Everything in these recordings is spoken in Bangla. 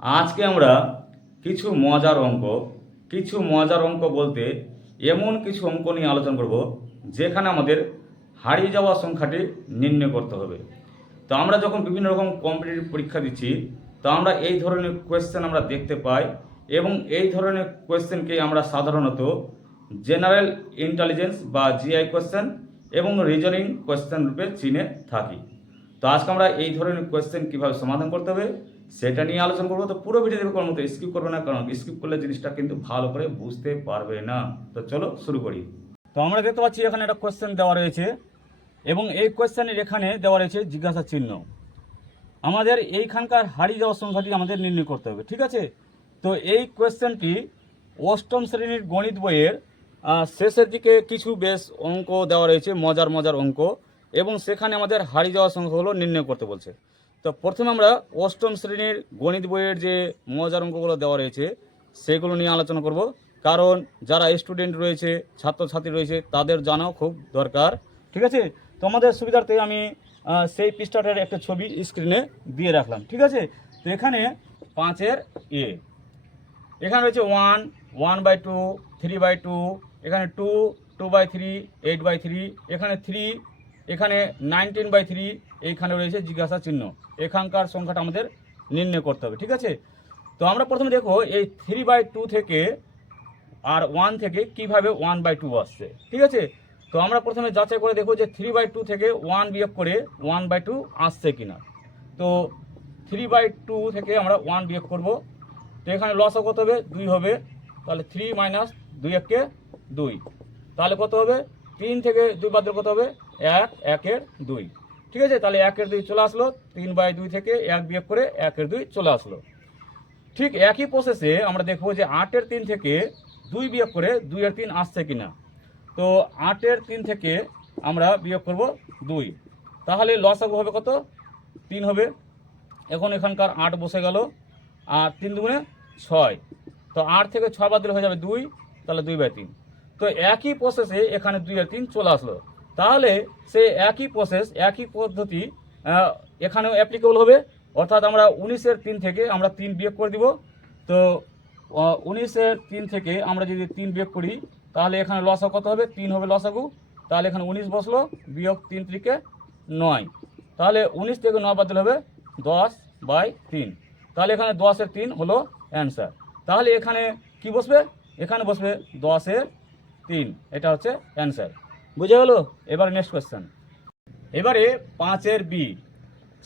আজকে আমরা কিছু মজার অঙ্ক, কিছু মজার অঙ্ক বলতে এমন কিছু অঙ্ক নিয়ে আলোচনা করব যেখানে আমাদের হারিয়ে যাওয়া সংখ্যাটি নির্ণয় করতে হবে। তো আমরা যখন বিভিন্ন রকম কম্পিটিটিভ পরীক্ষা দিচ্ছি, তো আমরা এই ধরনের কোয়েশ্চেন আমরা দেখতে পাই এবং এই ধরনের কোয়েশ্চেনকে আমরা সাধারণত জেনারেল ইন্টেলিজেন্স বা জিআই কোয়েশ্চেন এবং রিজনিং কোয়েশ্চেন রূপে চিনে থাকি। তো আজকে আমরা এই ধরনের কোয়েশ্চেন কীভাবে সমাধান করতে হবে সেটা নিয়ে আলোচনা করব। তো পুরো ভিডিও দেখবে কোনো মতো স্কিপ করবে না, কারণ স্কিপ করলে জিনিসটা কিন্তু ভালো করে বুঝতে পারবে না। তো চলো শুরু করি। তো আমরা দেখতে পাচ্ছি এখানে একটা কোয়েশ্চেন দেওয়া রয়েছে এবং এই কোয়েশ্চেনের এখানে দেওয়া রয়েছে জিজ্ঞাসা চিহ্ন। আমাদের এইখানকার হারিয়ে যাওয়ার সংখ্যাটি আমাদের নির্ণয় করতে হবে, ঠিক আছে? তো এই কোয়েশ্চেনটি অষ্টম শ্রেণির গণিত বইয়ের শেষের দিকে কিছু বেশ অঙ্ক দেওয়া রয়েছে, মজার মজার অঙ্ক। এবং সেখানে আমাদের হারিয়ে যাওয়ার সংখ্যাগুলো নির্ণয় করতে বলছে। তো প্রথমে আমরা অষ্টম শ্রেণির গণিত বইয়ের যে মজার অঙ্কগুলো দেওয়া রয়েছে, সেগুলো নিয়ে আলোচনা করব। কারণ যারা স্টুডেন্ট রয়েছে, ছাত্রছাত্রী রয়েছে, তাদের জানাও খুব দরকার। ঠিক আছে? তোমাদের সুবিধার্থে আমি সেই পৃষ্ঠাটার একটা ছবি স্ক্রিনে দিয়ে রাখলাম। ঠিক আছে? তো এখানে পাঁচের এ। এখানে রয়েছে one one by two three by two এখানে two two by three eight by three এখানে থ্রি এখানে নাইনটিন বাই থ্রি এইখানে রয়েছে জিজ্ঞাসা চিহ্ন। এখানকার সংখ্যাটা আমাদের নির্ণয় করতে হবে, ঠিক আছে? তো আমরা প্রথমে দেখো, এই থ্রি বাই টু থেকে আর ওয়ান থেকে কীভাবে ওয়ান বাই টু আসছে, ঠিক আছে? তো আমরা প্রথমে যাচাই করে দেখো যে থ্রি বাই টু থেকে ওয়ান বিয়োগ করে ওয়ান বাই টু আসছে কিনা। তো থ্রি বাই টু থেকে আমরা ওয়ান বিয়োগ করব। তো এখানে লসও কত হবে? দুই হবে। তাহলে থ্রি মাইনাস দুই এককে দুই। তাহলে কত হবে? তিন থেকে দুই বাদ কত হবে? এক, একের দুই। ঠিক আছে? তাহলে একের দুই চলে আসলো, তিন বাই দুই থেকে এক বিয়োগ করে একের দুই চলে আসলো। ঠিক একই প্রসেসে আমরা দেখব যে আটের তিন থেকে দুই বিয়োগ করে দুইয়ের তিন আসছে কিনা। তো আটের তিন থেকে আমরা বিয়োগ করব দুই। তাহলে লসাগু হবে কত? তিন হবে। এখন এখানকার আট বসে গেল, আর তিন দুগুণে ছয়। তো আট থেকে ছয় বাদ দিলে হয়ে যাবে দুই, তাহলে দুই বাই তিন। তো একই প্রসেসে এখানে দুই আর তিন চলে আসলো। তাহলে সে একই প্রসেস একই পদ্ধতি এখানেও অ্যাপ্লিকেবল হবে। অর্থাৎ আমরা উনিশের তিন থেকে আমরা তিন বিয়োগ করে দিব। তো উনিশের তিন থেকে আমরা যদি তিন বিয়োগ করি, তাহলে এখানে লসা কত হবে? তিন হবে লসাগু তাহলে এখানে উনিশ বসল, বিয়োগ তিন থেকে নয়। তাহলে উনিশ থেকে নয় বাদ দিলে হবে দশ বাই তিন। তাহলে এখানে দশের তিন হলো অ্যান্সার তাহলে এখানে কি বসবে? এখানে বসবে দশের তিন। এটা হচ্ছে অ্যান্সার বুঝে গেল? এবার নেক্সট কোয়েশ্চেন এবারে পাঁচের বি,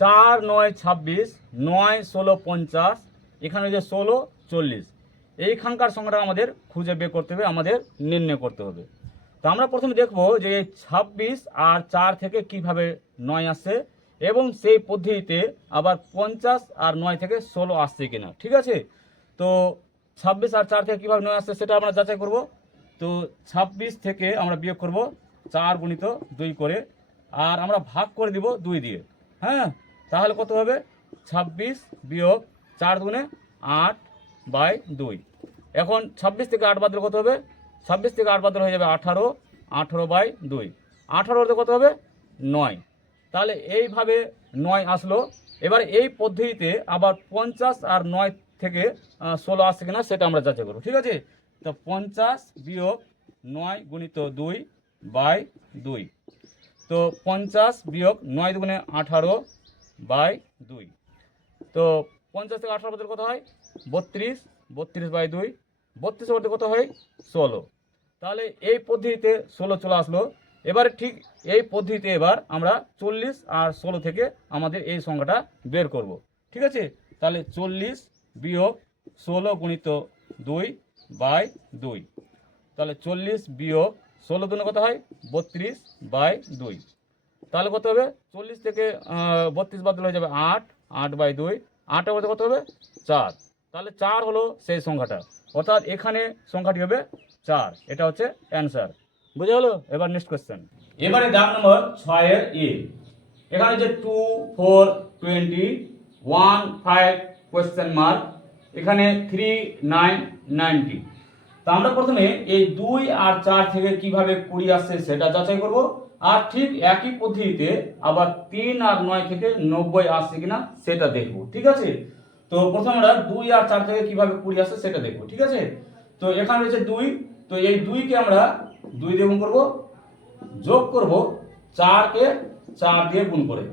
চার, নয়, ছাব্বিশ, নয়, ষোলো, পঞ্চাশ, এখানে যে ষোলো, চল্লিশ, এইখানকার সংখ্যাটা আমাদের খুঁজে বের করতে হবে, আমাদের নির্ণয় করতে হবে। তো আমরা প্রথমে দেখব যে ছাব্বিশ আর চার থেকে কীভাবে নয় আসছে এবং সেই পদ্ধতিতে আবার পঞ্চাশ আর নয় থেকে ষোলো আসছে কিনা, ঠিক আছে? তো ছাব্বিশ আর চার থেকে কীভাবে নয় আসছে সেটা আমরা যাচাই করব। তো ছাব্বিশ থেকে আমরা বিয়োগ করব চার গুণিত দুই করে, আর আমরা ভাগ করে দিব দুই দিয়ে। হ্যাঁ? তাহলে কত হবে? ছাব্বিশ বিয়োগ চার দুগুণে আট বাই দুই। এখন ছাব্বিশ থেকে আট বাদ দিলে কত হবে? ছাব্বিশ থেকে আট বাদ দিলে হয়ে যাবে আঠারো আঠারো বাই দুই। আঠারোতে কত হবে? নয়। তাহলে এইভাবে নয় আসলো। এবার এই পদ্ধতিতে আবার পঞ্চাশ আর নয় থেকে ষোলো আসছে কিনা সেটা আমরা যাচাই করব। ঠিক আছে? তো পঞ্চাশ বিয়োগ নয় গুণিত দুই বাই দুই। তো পঞ্চাশ বিয়োগ নয় দুগুণে আঠারো বাই দুই। তো পঞ্চাশ থেকে আঠারো বদল কত হয়? বত্রিশ। বত্রিশ বাই দুই। বত্রিশের মধ্যে কত হয়? ষোলো। তাহলে এই পদ্ধতিতে ষোলো চলে আসলো। এবারে ঠিক এই পদ্ধতিতে এবার আমরা চল্লিশ আর ষোলো থেকে আমাদের এই সংখ্যাটা বের করব। ঠিক আছে? তাহলে চল্লিশ বিয়োগ ষোলো গুণিত দুই বাই দুই। তাহলে চল্লিশ বিয়োগ ষোলো দুনে কত হয়? বত্রিশ বাই দুই। তাহলে কত হবে? চল্লিশ থেকে বত্রিশ বাদ হয়ে যাবে আট আট বাই দুই। আটের মধ্যে কত হবে? চার। তাহলে চার হলো সেই সংখ্যাটা। অর্থাৎ এখানে সংখ্যাটি হবে চার। এটা হচ্ছে অ্যান্সার। বুঝে হলো এবার নেক্সট কোয়েশ্চেন এবারে দাগ নম্বর ছয়ের এ। এখানে যে two, four, twenty, one, five, question mark, এখানে থ্রি, নাইন, নাইনটি। তা আমরা প্রথমে এই দুই আর চার থেকে কীভাবে কুড়ি আসছে সেটা যাচাই করব। আর ঠিক একই পদ্ধতিতে আবার তিন আর নয় থেকে নব্বই আসছে কিনা সেটা দেখব, ঠিক আছে? তো প্রথমে আমরা দুই আর চার থেকে কীভাবে কুড়ি আসে সেটা দেখব, ঠিক আছে? তো এখানে রয়েছে দুই, তো এই দুইকে আমরা দুই দিয়ে গুণ করব, যোগ করব চারকে চার দিয়ে গুণ করে।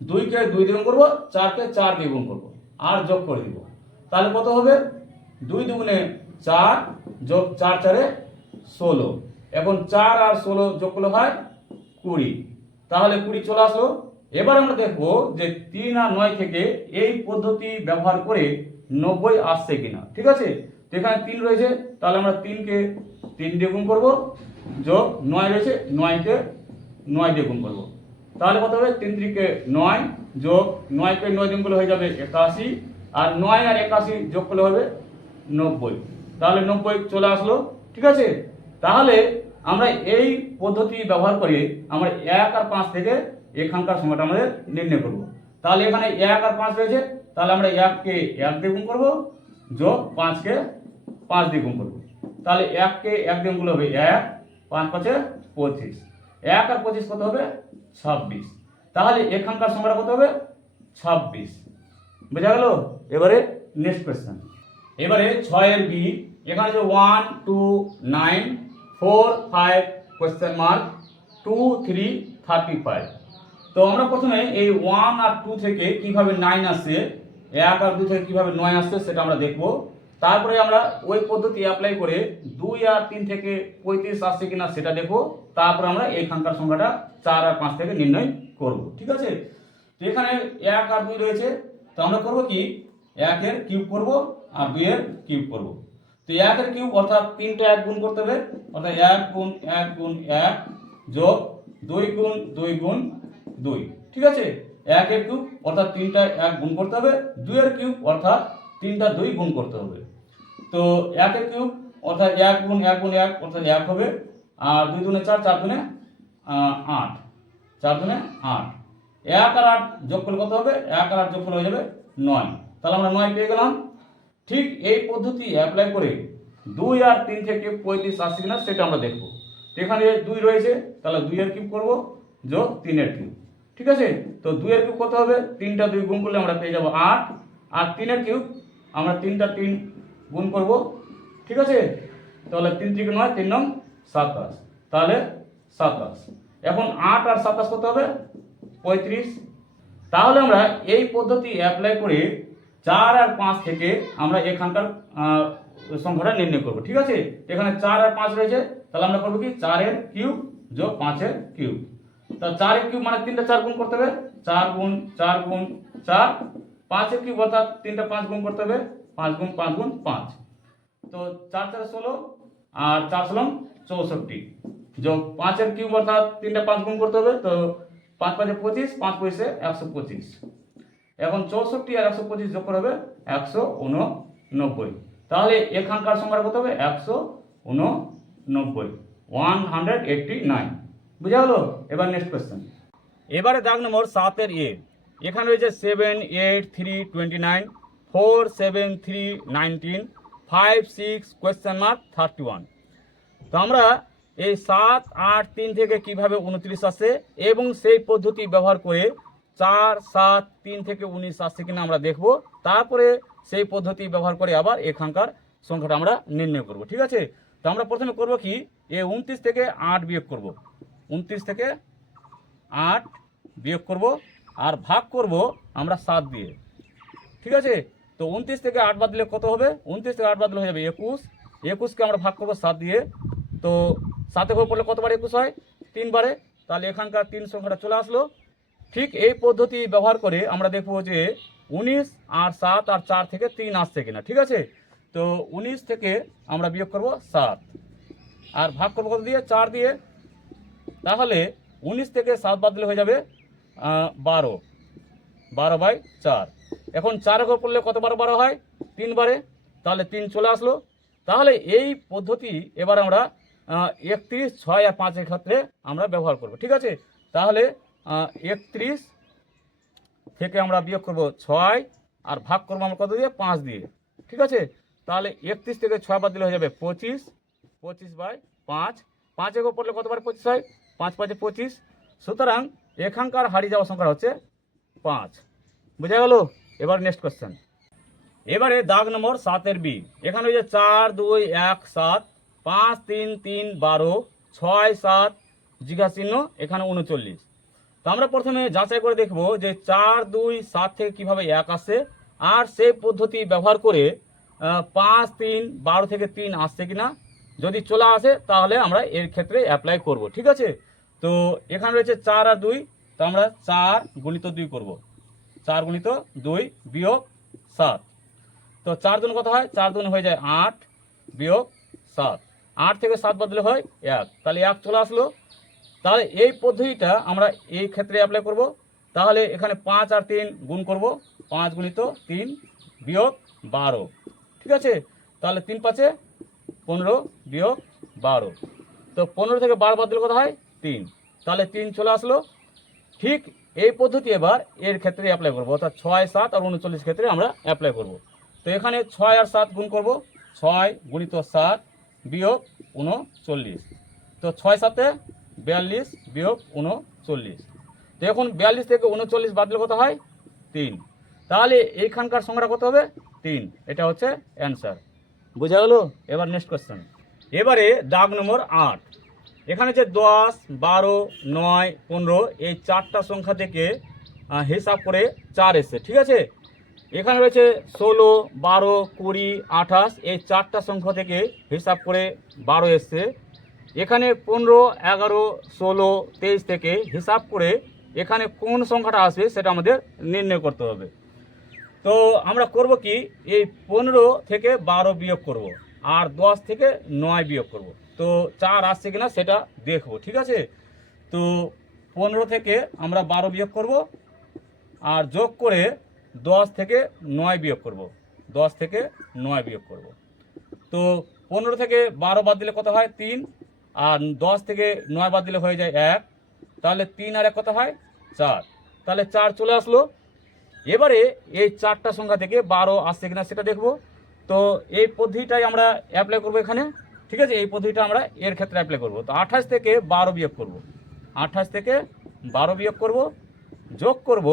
দুইকে দুই দিয়ে গুণ করব, চারকে চার দিয়ে গুণ করব, আর যোগ করে দিব। তাহলে কত হবে? দুই দুগুণে চার যোগ চার চারে ষোলো। এখন চার আর ষোলো যোগ করলে হয় কুড়ি। তাহলে কুড়ি চলে আসলো। এবার আমরা দেখব যে তিন আর নয় থেকে এই পদ্ধতি ব্যবহার করে নব্বই আসছে কিনা। ঠিক আছে? তো এখানে তিন রয়েছে। তাহলে আমরা তিনকে তিন দিয়ে গুণ করব। যোগ নয় রয়েছে, নয়কে নয় দিয়ে গুণ করব। তাহলে কত হবে? তিন তিরিকে নয় যোগ নয়কে নয় দিন করলে হয়ে যাবে একাশি। আর নয় আর একাশি যোগ করলে হবে নব্বই। তাহলে নব্বই চলে আসলো, ঠিক আছে? তাহলে আমরা এই পদ্ধতি ব্যবহার করে আমরা এক আর পাঁচ থেকে এখানকার সময়টা আমাদের নির্ণয় করব। তাহলে এখানে এক আর পাঁচ রয়েছে, তাহলে আমরা এককে এক দিয়ে গুণ করব, যোগ পাঁচকে পাঁচ দিয়ে গুণ করব। তাহলে এককে এক দিয়ে হবে এক, পাঁচ পাঁচে পঁচিশ। এক আর পঁচিশ কত হবে? ছাব্বিশ। তাহলে এখানকার সময়টা কত হবে? ছাব্বিশ। বোঝা গেল? এবারে নেক্সট কোয়েশ্চেন এবারে ছয়ের বি এখানে যে one two nine four five question mark two three thirty five তো আমরা প্রথমে এই ওয়ান আর টু থেকে কীভাবে নাইন আসছে এক আর দুই থেকে কীভাবে নয় আসছে সেটা আমরা দেখব। তারপরে আমরা ওই পদ্ধতি অ্যাপ্লাই করে দুই আর তিন থেকে পঁয়ত্রিশ আসছে কিনা সেটা দেখব। তারপরে আমরা এইখানকার সংখ্যাটা চার আর পাঁচ থেকে নির্ণয় করব, ঠিক আছে? তো এখানে এক আর দুই রয়েছে, তো আমরা করব কি? একের কিউব করব আর দুইয়ের কিউব করব। তো একের কিউব অর্থাৎ তিনটা এক গুণ করতে হবে, অর্থাৎ এক গুণ এক গুণ এক যোগ দুই গুণ দুই গুণ দুই। ঠিক আছে? একের কিউব অর্থাৎ তিনটা এক গুণ করতে হবে দুইয়ের কিউব অর্থাৎ তিনটা দুই গুণ করতে হবে। তো একের কিউব অর্থাৎ এক গুণ এক গুণ এক অর্থাৎ এক হবে, আর দুই দুনে চার চার দুনে আট। চার দুনে আট। এক আর আট যোগ করলে কত হবে? এক আর আট যোগ করলে হয়ে যাবে নয়। তাহলে আমরা নয় পেয়ে গেলাম। ঠিক এই পদ্ধতি অ্যাপ্লাই করে দুই আর তিন থেকে পঁয়ত্রিশ আসছে কিনা সেটা আমরা দেখব। এখানে দুই রয়েছে, তাহলে দুইয়ের কিউব করব, যোগ তিনের কিউব ঠিক আছে? তো দুইয়ের কিউব কত হবে? তিনটা দুই গুণ করলে আমরা পেয়ে যাব আট। আর তিনের কিউব আমরা তিনটা তিন গুণ করব। ঠিক আছে? তাহলে তিন থেকে নয়, তিন নং সাতাশ। তাহলে সাতাশ। এখন আট আর সাতাশ কত হবে? পঁয়ত্রিশ। তাহলে আমরা এই পদ্ধতি অ্যাপ্লাই করে চার আর পাঁচ থেকে আমরা এখানকার সংখ্যাটা নির্ণয় করব, ঠিক আছে? এখানে চার আর পাঁচ রয়েছে, তাহলে আমরা করব কি? চারের কিউব যোগ পাঁচের কিউব। তা চারের কিউব মানে তিনটা চার গুণ করতে হবে? চার গুণ চার গুণ, চার। পাঁচের কিউব অর্থাৎ তিনটা পাঁচ গুণ করতে হবে, পাঁচ গুণ পাঁচ গুণ, পাঁচ। তো চার চার ষোলো আর চার ষোলো চৌষট্টি। যোগ পাঁচের কিউব অর্থাৎ তিনটা পাঁচ গুণ করতে হবে, তো পাঁচ পাঁচে পঁচিশ, পাঁচ পয়সে একশো পঁচিশ। এখন চৌষট্টি আর একশো পঁচিশ যোগ করা হবে একশো উননব্বই। তাহলে এখানকার সংখ্যাটা কত হবে? একশো উননব্বই। ওয়ান হান্ড্রেড এইটটি নাইন বুঝা গেলো? এবার নেক্সট কোয়েশ্চেন এবারে দাগ নম্বর সাতের এ এখানে রয়েছে seven eight three twenty nine four seven three nineteen five six question mark thirty one তো আমরা এই সাত, আট, তিন থেকে কীভাবে উনত্রিশ আসে এবং সেই পদ্ধতি ব্যবহার করে চার, সাত, তিন থেকে উনিশ আসছে কিনা আমরা দেখব। তারপরে সেই পদ্ধতি ব্যবহার করে আবার এখানকার সংখ্যাটা আমরা নির্ণয় করব, ঠিক আছে? তো আমরা প্রথমে করব কি? এ উনত্রিশ থেকে আট বিয়োগ করব। উনত্রিশ থেকে আট বিয়োগ করব আর ভাগ করব আমরা সাত দিয়ে, ঠিক আছে? তো উনত্রিশ থেকে আট বাদ দিলে কত হবে? উনত্রিশ থেকে আট বাদ দিলে হয়ে যাবে একুশ। একুশকে আমরা ভাগ করব সাত দিয়ে। তো সাতে করে পড়লে কতবার একুশ হয়? তিনবারে তাহলে এখানকার তিন সংখ্যাটা চলে আসলো। ঠিক এই পদ্ধতি ব্যবহার করে আমরা দেখব যে উনিশ আর সাত আর চার থেকে তিন আসছে কিনা, ঠিক আছে? তো উনিশ থেকে আমরা বিয়োগ করব সাত। আর ভাগ করব কত দিয়ে? চার দিয়ে। তাহলে উনিশ থেকে সাত বাদ দিলে হয়ে যাবে বারো। বারো বাই চার। এখন চার ঘর পড়লে কতবার বারো হয়? তিনবারে তাহলে তিন চলে আসলো। তাহলে এই পদ্ধতি এবার আমরা একত্রিশ, ছয় আর পাঁচের ক্ষেত্রে আমরা ব্যবহার করব, ঠিক আছে? তাহলে একত্রিশ থেকে আমরা বিয়োগ করব ছয় আর ভাগ করব আমরা কত দিয়ে? পাঁচ দিয়ে। ঠিক আছে? তাহলে একত্রিশ থেকে ছয় বাদ দিলে হয়ে যাবে পঁচিশ। পঁচিশ বাই পাঁচ। পাঁচ এগো পড়লে কতবার পঁচিশ হয়? পাঁচ পাঁচে পঁচিশ। সুতরাং এখানকার হারিয়ে যাওয়া সংখ্যা হচ্ছে পাঁচ। বোঝা গেল? এবার নেক্সট কোশ্চেন এবারে দাগ নম্বর সাতের বি। এখানে হচ্ছে চার, দুই, এক, সাত, পাঁচ, তিন তিন, বারো, ছয়, সাত জিজ্ঞাসা চিহ্ন এখানে উনচল্লিশ। তো আমরা প্রথমে যাচাই করে দেখব যে চার, দুই, সাত থেকে কীভাবে এক আসে, আর সেই পদ্ধতি ব্যবহার করে পাঁচ, তিন, বারো থেকে তিন আসছে কি না যদি চলে আসে, তাহলে আমরা এর ক্ষেত্রে অ্যাপ্লাই করব, ঠিক আছে? তো এখানে রয়েছে চার আর দুই, তো আমরা চার গুণিত দুই করব। চার গুণিত দুই বিয়োগ সাত। তো চার দুন কত হয়? চার দুন হয়ে যায় আট বিয়োগ সাত। আট থেকে সাত বদলে হয় এক। তাহলে এক চলে আসলো। তাহলে এই পদ্ধতিটা আমরা এই ক্ষেত্রে অ্যাপ্লাই করব। তাহলে এখানে পাঁচ আর তিন গুণ করব। পাঁচ গুণিত তিন বিয়োগ বারো। ঠিক আছে? তাহলে তিন পাঁচে পনেরো বিয়োগ বারো। তো পনেরো থেকে বারো বাদ দিলে কত হয়? তিন। তাহলে তিন চলে আসলো। ঠিক এই পদ্ধতি এবার এর ক্ষেত্রে অ্যাপ্লাই করব। অর্থাৎ ছয়, সাত আর উনচল্লিশ ক্ষেত্রে আমরা অ্যাপ্লাই করব। তো এখানে ছয় আর সাত গুণ করব। ছয় গুণিত সাত বিয়োগ উনচল্লিশ। তো ছয় সাতে বিয়াল্লিশ বিয়োগ উনচল্লিশ। তো এখন বিয়াল্লিশ থেকে উনচল্লিশ বাদ দিলে কত হয়? তিন। তাহলে এইখানকার সংখ্যাটা কত হবে? তিন। এটা হচ্ছে অ্যান্সার। বোঝা গেল? এবার নেক্সট কোয়েশ্চেন এবারে দাগ নম্বর আট। এখানে যে দশ, বারো, নয়, পনেরো, এই চারটা সংখ্যা থেকে হিসাব করে চার এসছে, ঠিক আছে? এখানে রয়েছে ষোলো, বারো, কুড়ি, আঠাশ, এই চারটা সংখ্যা থেকে হিসাব করে বারো এসছে। এখানে পনেরো, এগারো, ষোলো, তেইশ থেকে হিসাব করে এখানে কোন সংখ্যাটা আসবে সেটা আমাদের নির্ণয় করতে হবে। তো আমরা করব কি, এই পনেরো থেকে বারো বিয়োগ করব আর দশ থেকে নয় বিয়োগ করব। তো চার আসছে কিনা সেটা দেখব, ঠিক আছে? তো পনেরো থেকে আমরা বারো বিয়োগ করব আর যোগ করে দশ থেকে নয় বিয়োগ করব। দশ থেকে নয় বিয়োগ করব। তো পনেরো থেকে বারো বাদ দিলে কত হয়? তিন। আর দশ থেকে নয় বাদ দিলে হয়ে যায় এক। তাহলে তিন আর এক কথা হয়? চার। তাহলে চার চলে আসলো। এবারে এই চারটা সংখ্যা থেকে বারো আসছে কিনা সেটা দেখব। তো এই পদ্ধতিটাই আমরা অ্যাপ্লাই করব এখানে। ঠিক আছে? এই পদ্ধতিটা আমরা এর ক্ষেত্রে অ্যাপ্লাই করব। তো আঠাশ থেকে বারো বিয়োগ করব। আঠাশ থেকে বারো বিয়োগ করব। যোগ করব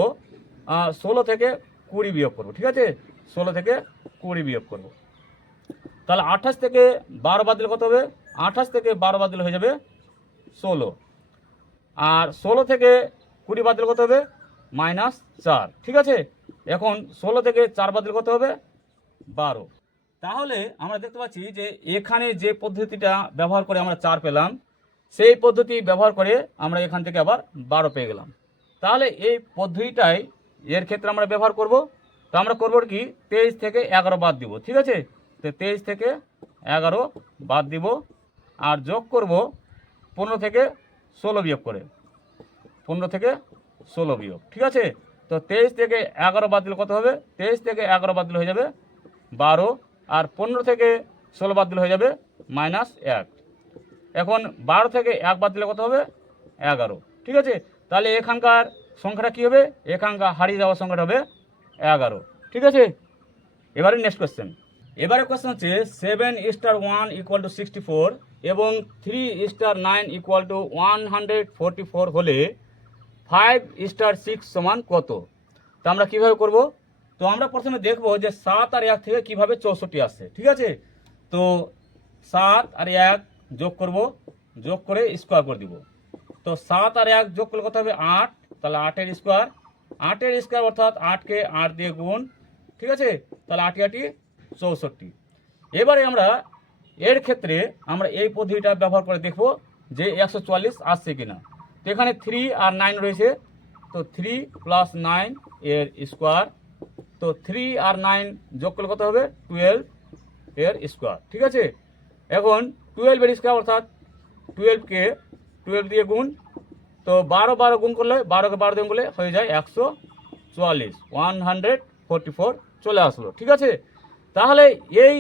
ষোলো থেকে কুড়ি বিয়োগ করব। ঠিক আছে? ষোলো থেকে কুড়ি বিয়োগ করব। তাহলে আঠাশ থেকে বারো বাদ দিলে কত হবে? আঠাশ থেকে বারো বাদ দিলে হয়ে যাবে ষোলো। আর ষোলো থেকে কুড়ি বাদ দিলে কত হবে, মাইনাস চার। ঠিক আছে? এখন ষোলো থেকে চার বাদ দিলে কত হবে, বারো। তাহলে আমরা দেখতে পাচ্ছি যে এখানে যে পদ্ধতিটা ব্যবহার করে আমরা চার পেলাম, সেই পদ্ধতি ব্যবহার করে আমরা এখান থেকে আবার বারো পেয়ে গেলাম। তাহলে এই পদ্ধতিটাই এর ক্ষেত্রে আমরা ব্যবহার করব। তো আমরা করব কি? তেইশ থেকে এগারো বাদ দিব। ঠিক আছে? তো তেইশ থেকে এগারো বাদ দিব। আর যোগ করব পনেরো থেকে ষোলো বিয়োগ করে। পনেরো থেকে ষোলো বিয়োগ, ঠিক আছে? তো তেইশ থেকে এগারো বাদ দিলে কত হবে? তেইশ থেকে এগারো বাদ দিলে হয়ে যাবে বারো, আর পনেরো থেকে ষোলো বাদ দিলে হয়ে যাবে মাইনাস এক। এখন বারো থেকে এক বাদ দিলে কত হবে? এগারো, ঠিক আছে? তাহলে এখানকার সংখ্যাটা কী হবে? এখানকার হারিয়ে যাওয়ার সংখ্যাটা হবে এগারো, ঠিক আছে? এবারে নেক্সট কোয়েশ্চেন এবারে কোয়েশ্চেন হচ্ছে seven star one equal to sixty four এবং three star nine equal to one hundred forty four হলে ফাইভ স্টার সিক্স সমান কত? তো আমরা কীভাবে করব? তো আমরা প্রথমে দেখব যে সাত আর এক থেকে কীভাবে চৌষট্টি আসছে ঠিক আছে? তো সাত আর এক যোগ করব, যোগ করে স্কোয়ার করে দিব। তো সাত আর এক যোগ করলে কত হবে? আট। তাহলে আটের স্কোয়ার আটের স্কোয়ার অর্থাৎ আটকে আট দিয়ে গুণ, ঠিক আছে? তাহলে আটি আটি চৌষট্টি। এবারে আমরা এর ক্ষেত্রে আমরা এই পদ্ধতিটা ব্যবহার করে দেখব যে একশো চুয়াল্লিশ আসছে কি না তো এখানে থ্রি আর নাইন রয়েছে। তো থ্রি প্লাস নাইন এর স্কোয়ার তো থ্রি আর নাইন যোগ করলে কত হবে? টুয়েলভ এর স্কোয়ার ঠিক আছে? এখন টুয়েলভ এর স্কোয়ার অর্থাৎ টুয়েলভকে টুয়েলভ দিয়ে গুণ। তো বারো বারো গুণ করলে, বারোকে বারো দিয়ে গুণ করলে হয়ে যায় একশো চুয়াল্লিশ। ওয়ান হান্ড্রেড ফোরটি ফোর চলে আসলো। ঠিক আছে? তাহলে এই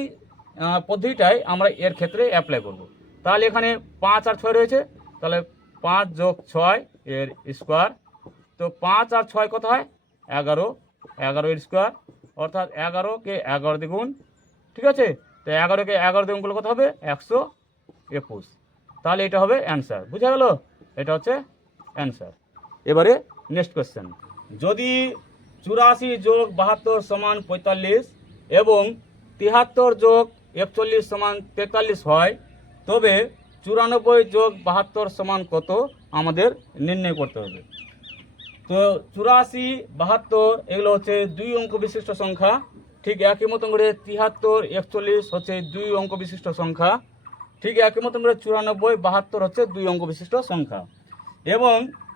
পদ্ধতিটাই আমরা এর ক্ষেত্রে অ্যাপ্লাই করব। তাহলে এখানে পাঁচ আর ছয় রয়েছে, তাহলে পাঁচ যোগ ছয় এর স্কোয়ার তো পাঁচ আর ছয় কত হয়? এগারো এগারো এর স্কোয়ার অর্থাৎ এগারোকে এগারো দ্বিগুণ ঠিক আছে? তো এগারোকে এগারো দ্বিগুণ করলে কত হবে? একশো একুশ। তাহলে এটা হবে অ্যান্সার বুঝা গেল? এটা হচ্ছে অ্যান্সার এবারে নেক্সট কোয়েশ্চেন যদি চুরাশি যোগ বাহাত্তর সমান পঁয়তাল্লিশ এবং তিহাত্তর যোগ একচল্লিশ সমান তেতাল্লিশ হয়, তবে চুরানব্বই যোগ বাহাত্তর সমান কত আমাদের নির্ণয় করতে হবে। তো চুরাশি, বাহাত্তর, এগুলো হচ্ছে দুই অঙ্ক বিশিষ্ট সংখ্যা। ঠিক একই মতন করে তিহাত্তর, একচল্লিশ হচ্ছে দুই অঙ্ক বিশিষ্ট সংখ্যা। ঠিক একই মতন করে চুরানব্বই, বাহাত্তর হচ্ছে দুই অঙ্ক বিশিষ্ট সংখ্যা। এবং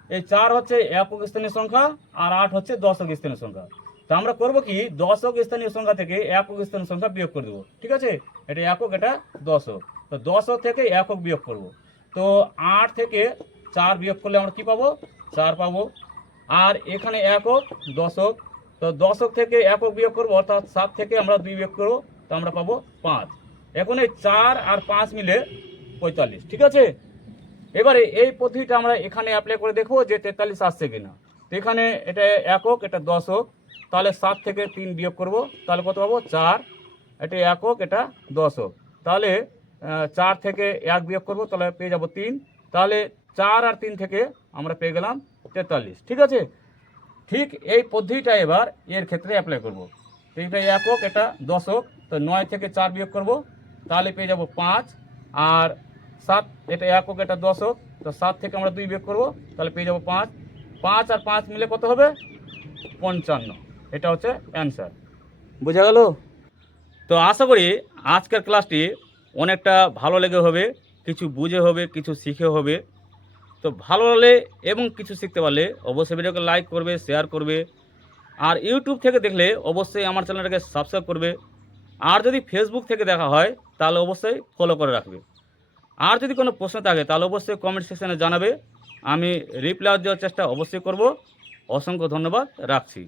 এই চার হচ্ছে একক স্থানীয় সংখ্যা আর আট হচ্ছে দশক স্থানীয় সংখ্যা। তো আমরা করব কি? দশক স্থানীয় সংখ্যা থেকে একক স্থানীয় সংখ্যা বিয়োগ করে দেবো। ঠিক আছে? এটা একক, এটা দশক। তো দশক থেকে একক বিয়োগ করব। তো আট থেকে চার বিয়োগ করলে আমরা কি পাবো? চার পাবো। আর এখানে একক, দশক। তো দশক থেকে একক বিয়োগ করব, অর্থাৎ সাত থেকে আমরা দুই বিয়োগ করব, তো আমরা পাবো পাঁচ। এখন এই চার আর পাঁচ মিলে পঁয়তাল্লিশ। ঠিক আছে? এবারে এই পদ্ধতিটা আমরা এখানে অ্যাপ্লাই করে দেখব যে তেতাল্লিশ আসছে কিনা। তো এখানে এটা একক, এটা দশক। তাহলে সাত থেকে তিন বিয়োগ করব, তাহলে কত পাবো? চার। এটা একক এটা দশক তাহলে চার থেকে এক বিয়োগ করব, তাহলে পেয়ে যাব তিন। তাহলে চার আর তিন থেকে আমরা পেয়ে গেলাম তেতাল্লিশ। ঠিক আছে? ঠিক এই পদ্ধতিটা এবার এর ক্ষেত্রে অ্যাপ্লাই করব। তো এটা একক এটা দশক তো নয় থেকে চার বিয়োগ করব, তাহলে পেয়ে যাব পাঁচ। আর সাত, এটা একক এটা দশক তো সাত থেকে আমরা দুই বিয়োগ করব, তাহলে পেয়ে যাব পাঁচ। পাঁচ আর পাঁচ মিলে কত হবে? পঞ্চান্ন। এটা হচ্ছে অ্যান্সার বোঝা গেল? তো আশা করি আজকের ক্লাসটি অনেকটা ভালো লেগে হবে কিছু বুঝে হবে কিছু শিখে হবে। তো ভালো লাগলে এবং কিছু শিখতে পারলে অবশ্যই ভিডিওকে লাইক করবে শেয়ার করবে। আর ইউটিউব থেকে দেখলে অবশ্যই আমার চ্যানেলটাকে সাবস্ক্রাইব করবে। আর যদি ফেসবুক থেকে দেখা হয় তাহলে অবশ্যই ফলো করে রাখবে। আর যদি কোনো প্রশ্ন থাকে তাহলে অবশ্যই কমেন্ট সেকশনে জানাবে। আমি রিপ্লাই দেওয়ার চেষ্টা অবশ্যই করব। অসংখ্য ধন্যবাদ রাখছি।